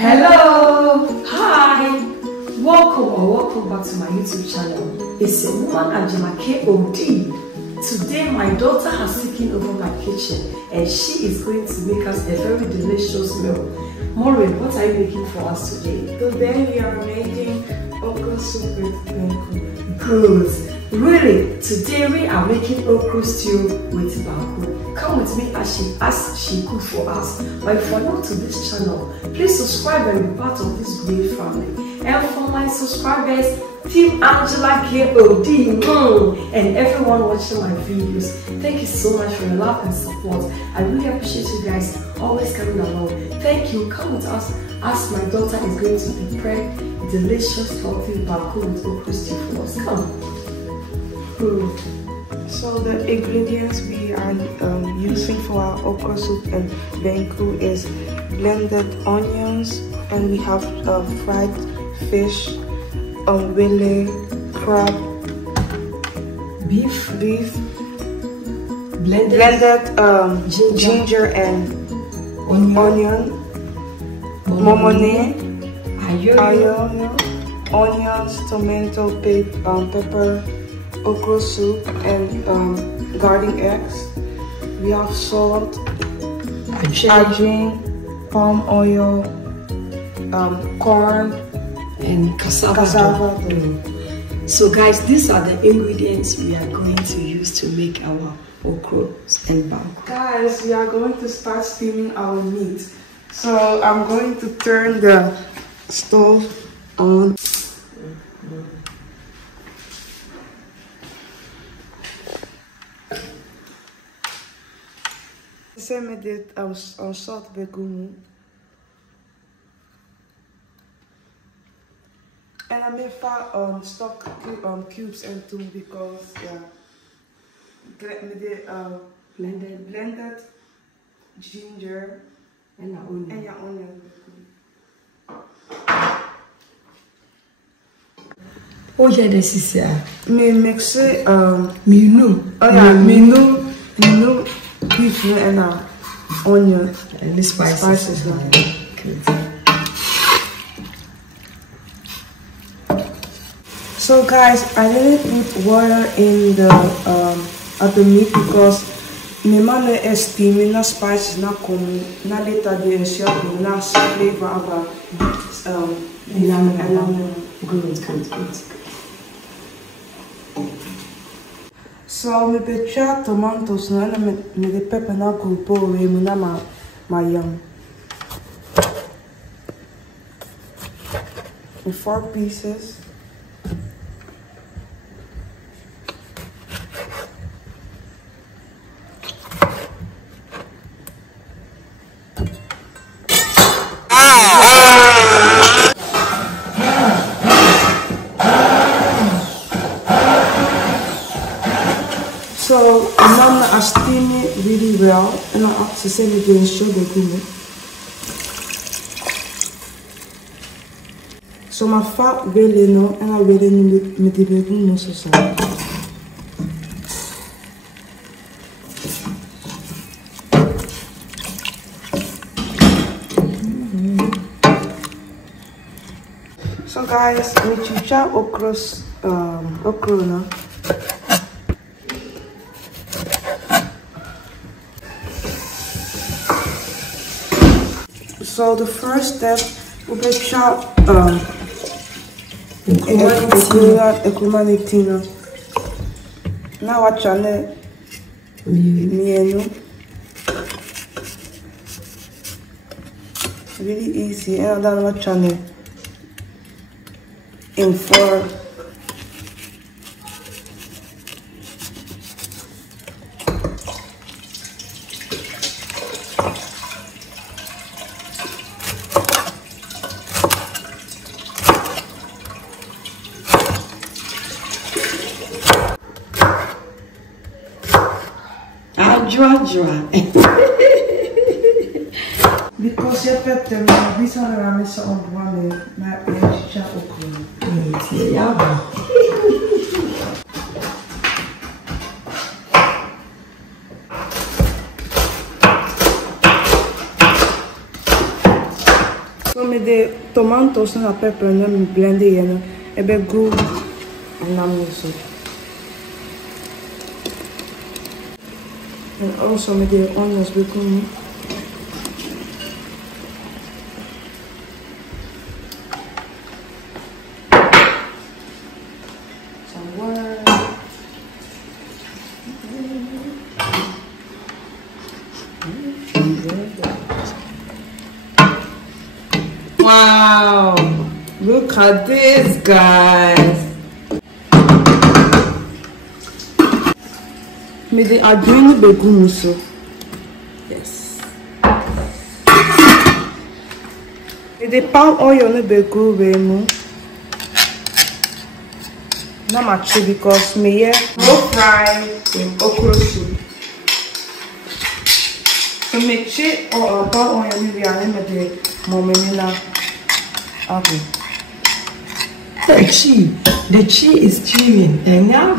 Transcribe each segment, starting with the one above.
Hello, hi, welcome back to my YouTube channel. It's a woman Ajimake OD. Today my daughter has taken over my kitchen and she is going to make us a very delicious meal. Maureen, what are you making for us today? Today we are making okra soup with banku. Good. Really, today we are making okra stew with banku. Come with me as she cooks for us. But if you're new to this channel, please subscribe and be part of this great family. And for my subscribers, Team Angela KOD and everyone watching my videos, thank you so much for your love and support. I really appreciate you guys always coming along. Thank you. Come with us as my daughter is going to prepare delicious healthy banku with okra stew for us. Come. So the ingredients we are using for our okra soup and banku is blended onions, and we have fried fish, wele, crab, beef, blended ginger and onion, Momoni, Ayoyo, onions, tomato, pepper, okra soup, and garlic eggs. We have salt, ajin, palm oil, corn, and cassava. So guys, these are the ingredients we are going to use to make our okra and banku. Guys, we are going to start steaming our meat. So I'm going to turn the stove on. Ze met dit salt begonnen. And I made 5 stock cubes into because blended ginger and onion. Oh yeah, this is Me mix it menu. Oh yeah, menu beef and onion and the spices. So guys, I didn't put water in the meat because my mother is steaming, not spices, not common, not later the shop, not flavor of Good. So me put tomatoes and me the pepper na kulpo we muna ma yam. 4 pieces. So now I steam it really well, and I have to send it in sugar cream. So my fat Wele no, and I really need the baking no so. So guys, we chicha okra no. So the first step, we will chop ekumanetina. Now what channel? Mienu. Really easy. And then what channel? In 4. Because je hebt hem niet zo raar met z'n ontwangen, maar je hebt je ook gewoon. Ja. So me the tomatoes and the pepper and then blend it and a bit good and soup. And also me the onions become some water. Wow, look at this, guys. Me the adwini begum so. Yes. Me the palm oil no begu we mu. Na machi because me here no fry in okro soup. So me chi or palm oil me we are me the Momoni na oven. The chi is chewing and now.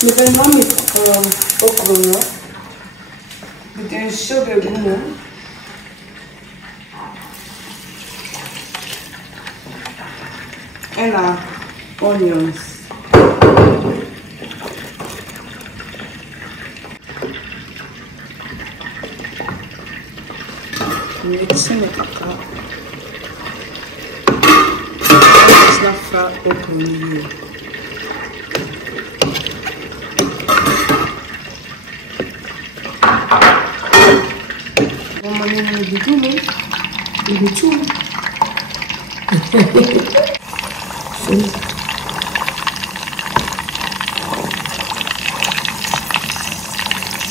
Me can mommy okro no. Me can show the gumo. And onions. Mixing it up. It's not fat okra. Momoni na bigumo. Ibichu.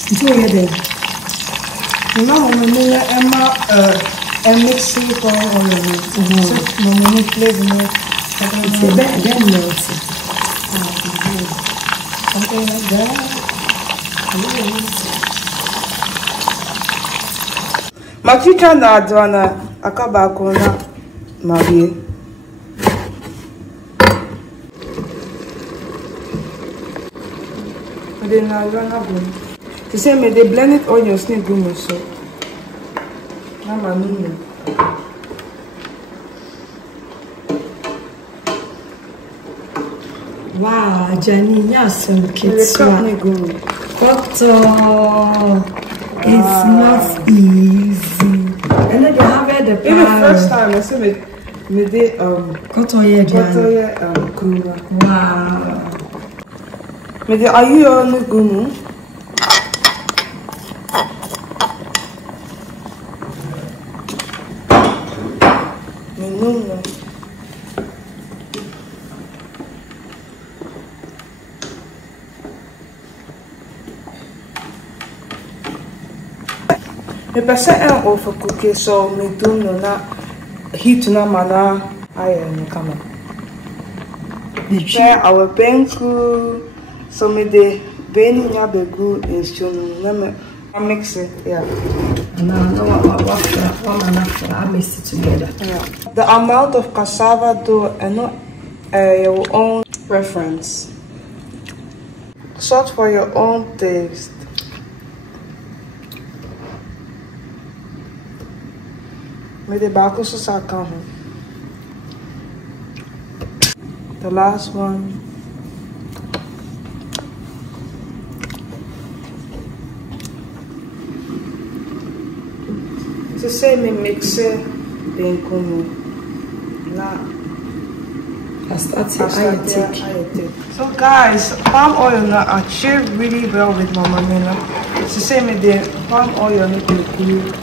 Enjoy it then. Now Momoni Emma mixing for Momoni. So Momoni flavor no. It's a bit melty. Something like that. My teacher na adwana akabako na mabie. They na adwana blend. They say me they blend it onions ni gumo so. Na manunu. Wow, Jenny, yes, kids. Okro. It's not easy. And then you have the the first time I see me did Kotoye Kura. Wow. Me the Ayoyo no gumu. Me no. Me pese over cookie so me do no na heat na mana iron kama. Share our Banku so me de beni nya begu instunu na me mix it yeah. I mix it together. Yeah. The amount of cassava do and your own preference. Salt for your own taste. Met de Banku so kan. The last one. To say me mix it, Banku na. So guys, palm oil na achieve really well with Momoni na. To say me the palm oil na Banku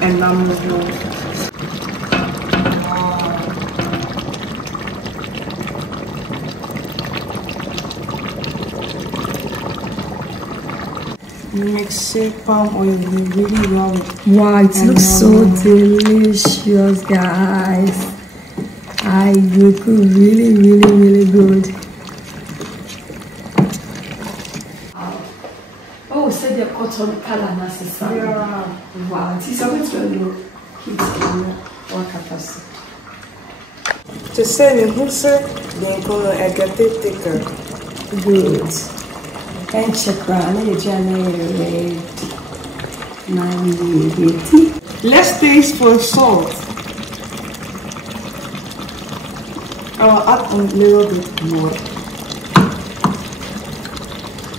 and namu. Mix it palm oil really well. Wow, it looks so delicious, guys. I look really good. Oh, say the cotton color necessary. Yeah. Wow, it is always when you heat or capacity. To say the hooser, then color I get it thicker. Good. And check around the January. Let's taste for salt. I'll add a little bit more.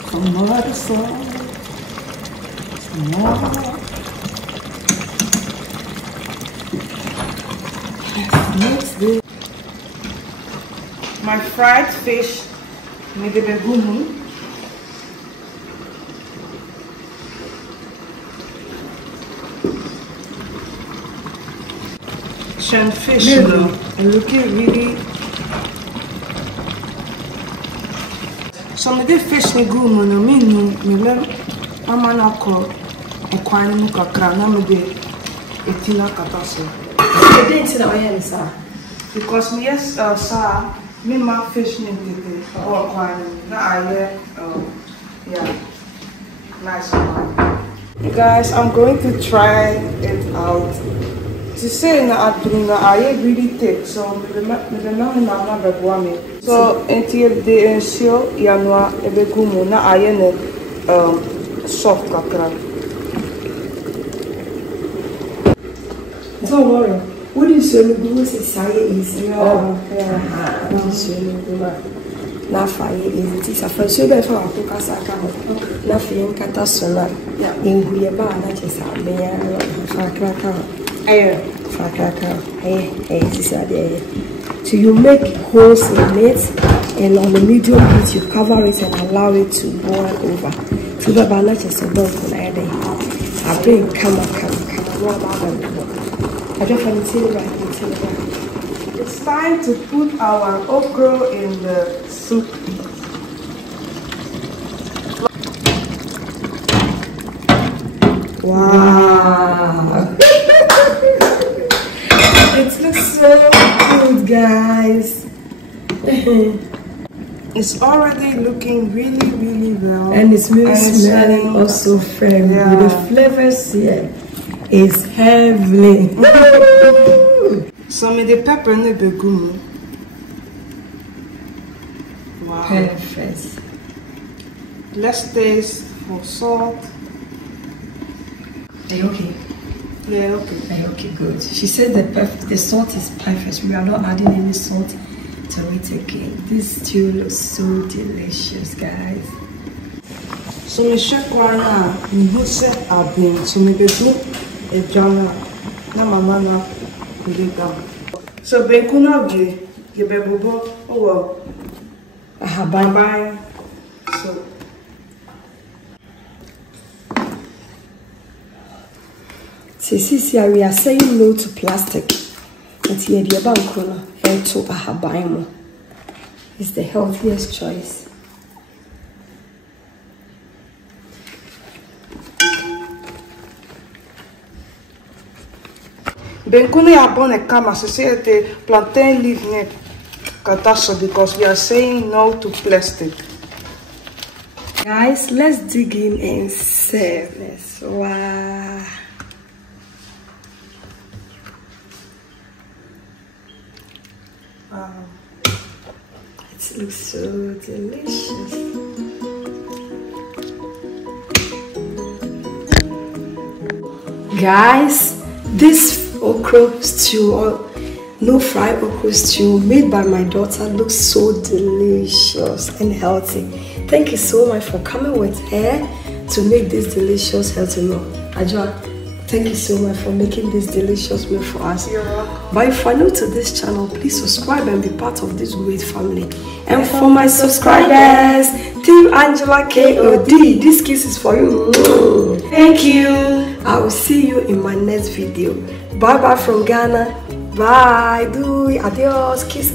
Some more salt. Some more. Let's mix this. My fried fish with the banku. Fish and looking really. So me did fish ni go mo no me le mama na ko ekwan mu kakra na me de etina kata so. You didn't know I sir. Because me yes sir me ma fish ni de or kwan na aye yeah nice one. Guys, I'm going to try it out. To say na adunga aye really thick, so me na begwame. So enti de ensio yanwa ebegumu na aye ne soft kakra. Don't worry. What is your go say is yeah. What is your go na fire is it is a first so be for akukasa ka ho. Na fiyen kata so na enguye ba na chesa be ya fa kaka. Ayo. So you make holes in it, and on the medium heat you cover it and allow it to boil over. So the balance is a dog on a day. I bring come. I just want to right. It's time to put our okra in the soup. Wow. It looks so good, guys. It's already looking really well. And it's smelling also firm. Yeah. With the flavors here is heavenly. So me the pepper and the banku. Wow. Perfect. Let's taste for salt. Are you okay? Yeah, okay. Are you okay? Good. She said the salt is perfect. We are not adding any salt to it again. This stew looks so delicious, guys. So me check one now. Me who said I've been. So me do a jana. Na mama na me down. So banku na be the bebo. Oh well. Bye. So. See, we are saying no to plastic. It's here the Banku and to ahabaimo. It's the healthiest choice. Banku na abon e kama so say the plantain leaf ne kataso because we are saying no to plastic. Guys, let's dig in and serve this. Wow. Wow. It looks so delicious. Guys, this okra stew, or no fried okra stew made by my daughter looks so delicious and healthy. Thank you so much for coming with her to make this delicious healthy meal. Ajwa, thank you so much for making this delicious meal for us. You're welcome. But if you're new to this channel, please subscribe and be part of this great family. And for my subscribers, Team Angela KOD, this kiss is for you. Thank you. I will see you in my next video. Bye bye from Ghana. Bye. Do adios. Kiss.